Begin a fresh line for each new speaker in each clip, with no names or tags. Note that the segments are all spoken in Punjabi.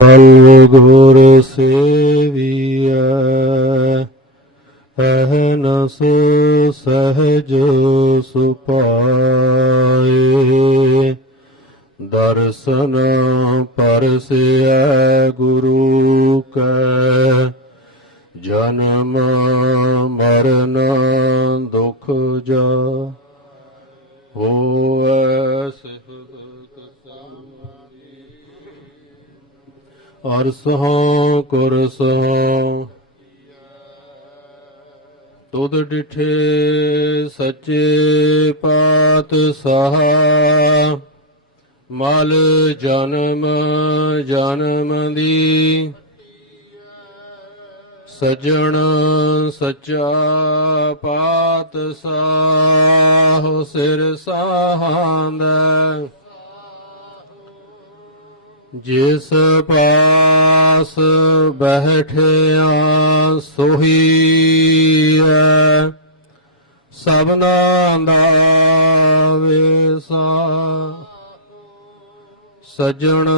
ਕਲ ਗੁਰ ਸੇਵੀਐ ਅਹਨਸ ਸਹਜ ਸੁਪਾਏ। ਦਰਸ਼ਨ ਪਰਸਿਐ ਗੁਰੂ ਕੈ, ਜਨਮ ਮਰਨ ਦੁਖ ਜਾ ਹੋਐ ਅਰਸਹਾਂ ਕੁਰਸਹਾਂ। ਤੁਧ ਡਿਠੇ ਸੱਚੇ ਪਾਤ ਸਹਾ ਮਲ ਜਨਮ ਜਨਮ ਦੀ। ਸਜਣ ਸੱਚਾ ਪਾਤ ਸਾਹ ਸਿਰ ਸਾਹਾਂਦਾ ਜਿਸ ਪਾਸ ਬਹਿਠਿਆ ਸੋਹੀ ਹੈ ਸਭਨਾ ਦਾ ਵੇਸਾ। ਸਜਣ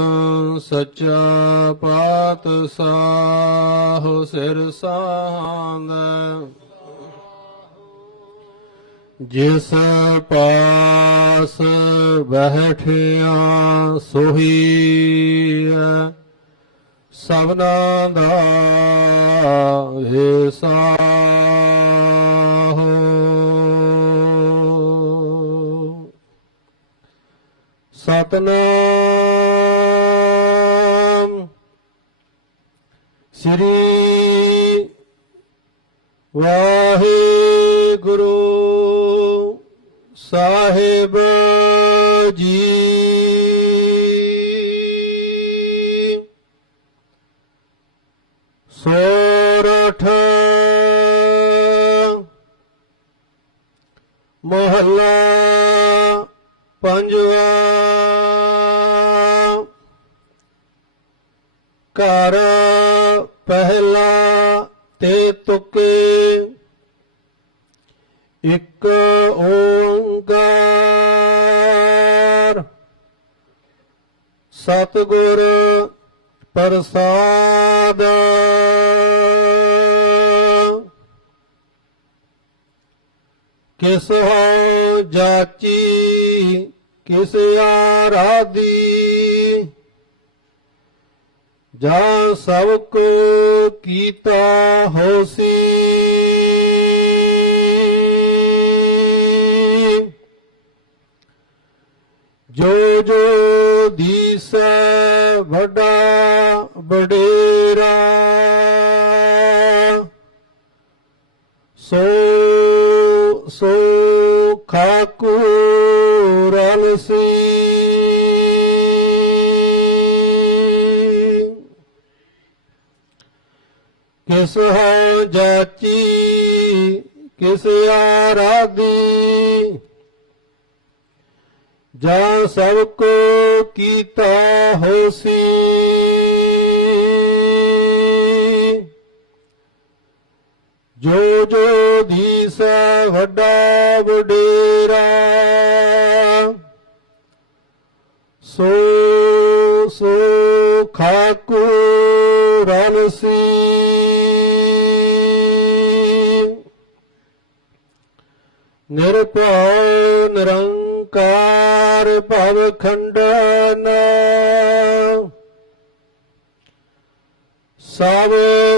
ਸੱਚਾ ਪਾਤ ਸਾਹ ਸਿਰ ਸਾਹਾਂਦਾ ਜਿਸ ਪਾਸ ਬਹਿਠਿਆ ਸੋਹੀ ਸਭਨਾ ਦਾ ਹਿਸਾ ਹੋ ਸਤਨਾਮ ਸ੍ਰੀ ਵਾਹਿਗੁਰੂ। ਸਾਹਿਬ ਜੀ। ਸੋਰਠ ਮਹੱਲਾ ਪੰਜਵਾ ਘਰ ਪਹਿਲਾ ਤੇ ਤੁਕੇ ਇੱਕ ਓੰਕਾਰ। ਸਤਿਗੁਰ ਪ੍ਰਸਾਦ। ਕਿਸ ਹੋ ਜਾਚੀ ਕਿਸ ਆਰਾਦੀ ਜਾ ਸਭ ਕੋ ਕੀਤਾ ਹੋਸੀ। ਵੱਡਾ ਬਡੇਰਾ ਸੋ ਸੋ ਖਾਕੂ ਰਲਸੀ ਕਿਸ ਹੈ ਜਾਚੀ ਕਿਸ ਆਰਾਦੀ ਜਾ ਸਭ ਕੋ ਕੀਤਾ ਹੋਸੀ। ਜੋ ਜੋ ਦੀਸੈ ਵੱਡਾ ਵਡੇਰਾ, ਸੋ ਸੋ ਖਾਕੂ ਰਲਸੀ ਨਿਰਭਉ ਨਿਰੰਕਾਰ ਭਵ ਖੰਡਨ ਸਭ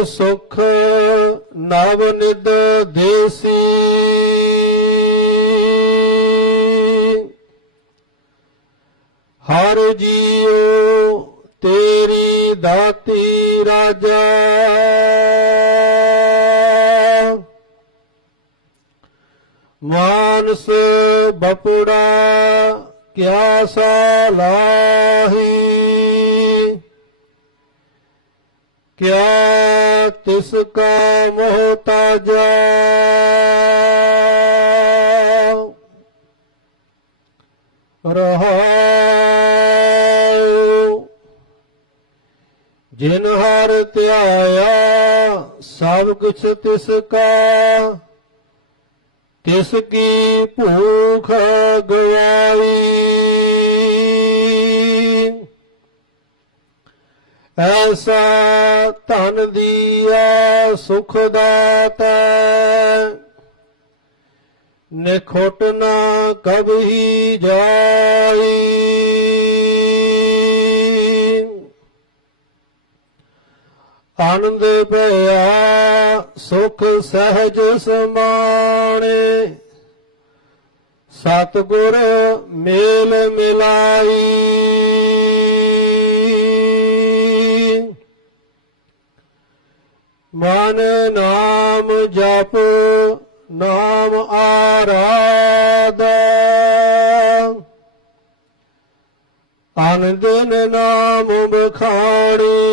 ਸੁਖ ਨਵ ਨਿਦ ਦੇਸੀ। ਹਰ ਜੀਉ ਤੇਰੀ ਦਾਤੀ ਰਾਜਾ। ਮਾਨਸ ਬਪੁੜਾ ਕਿਆ ਸਲਾਹੀ ਕਿਆ ਤਿਸ ਕਾ ਮੋਹਤਾਜਾ ਰਹਾਉ। ਜਿਨ ਹਰ ਧਿਆਇਆ ਸਭ ਕੁਛ ਤਿਸ ਕਾ ਤਿਸ ਕੀ ਭੂਖ ਗਵਾਈ। ਐਸਾ ਧਨ ਦੀਆ ਸੁਖ ਦਾਤਾ। ਨਿਖੁੱਟ ਨਾ ਕਬਹੀ ਜਾਈ। ਆਨੰਦ ਭਇਆ ਸੁਖ ਸਹਿਜ ਸਮਾਣੇ। ਸਤਿਗੁਰ ਮੇਲ ਮਿਲਾਈ। ਮਨ ਨਾਮ ਜਪ, ਨਾਮ ਆਰਾਧਾ। ਅਨ ਦਿਨ ਨਾਮ ਬਖਾਣੀ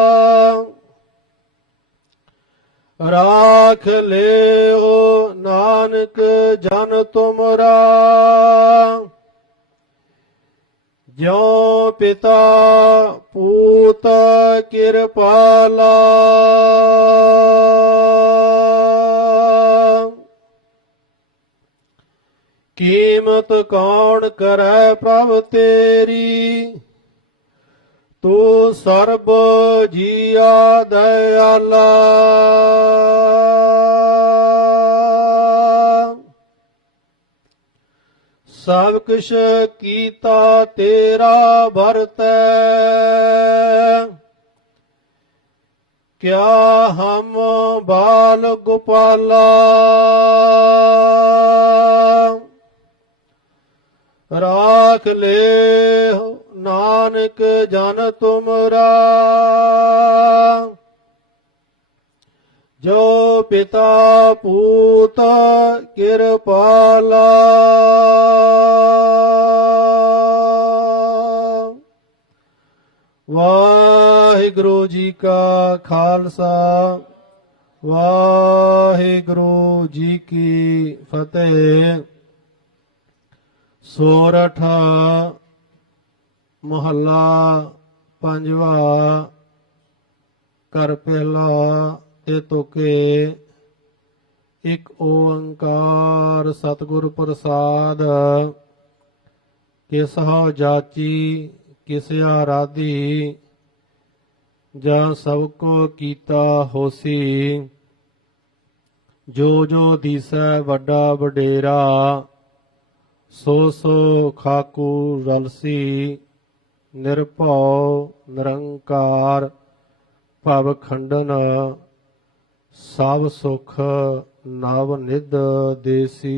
ਰਾਖ ਲਿਓ ਨਾਨਕ ਜਨ ਤੁਮਰਾ। ਜਿਉ ਪਿਤਾ ਪੂਤ ਕਿਰਪਾਲਾ। ਕੀਮਤ ਕੌਣ ਕਰੈ ਪ੍ਰਭ ਤੇਰੀ? ਤੂੰ ਸਰਬ ਜੀਆ ਦਇਆਲਾ। ਸਭ ਕੁਛ ਕੀਤਾ ਤੇਰਾ ਵਰਤੈ। ਕਿਆ ਹਮ ਬਾਲ ਗੋਪਾਲਾ। ਰਾਖ ਲੈ ਨਾਨਕ ਜਨ ਤੁਮਰਾ। ਜੋ ਪਿਤਾ ਪੂਤ ਕਿਰਪਾਲਾ। ਵਾਹਿਗੁਰੂ ਜੀ ਕਾ ਖਾਲਸਾ, ਵਾਹਿਗੁਰੂ ਜੀ ਕੀ ਫਤਿਹ। ਸੋਰਠ ਮੁਹੱਲਾ ਪੰਜਵਾ ਕਰ ਪਹਿਲਾ ਤੇ ਤੋਕੇ, ਇੱਕ ਓੰਕਾਰ ਸਤਿਗੁਰ ਪ੍ਰਸਾਦ ਕਿਸ ਹਉ ਜਾਚੀ ਕਿਸ ਆਰਾਧੀ ਜਾਂ ਸਭ ਕੋ ਕੀਤਾ ਹੋਸੀ, ਜੋ ਜੋ ਦੀਸੈ ਵੱਡਾ ਵਡੇਰਾ, ਸੋ ਸੋ ਖਾਕੂ ਰਲਸੀ। ਨਿਰਭਉ ਨਿਰੰਕਾਰ ਭਵ ਖੰਡਨ ਸਭ ਸੁਖ ਨਵ ਨਿਦ ਦੇਸੀ।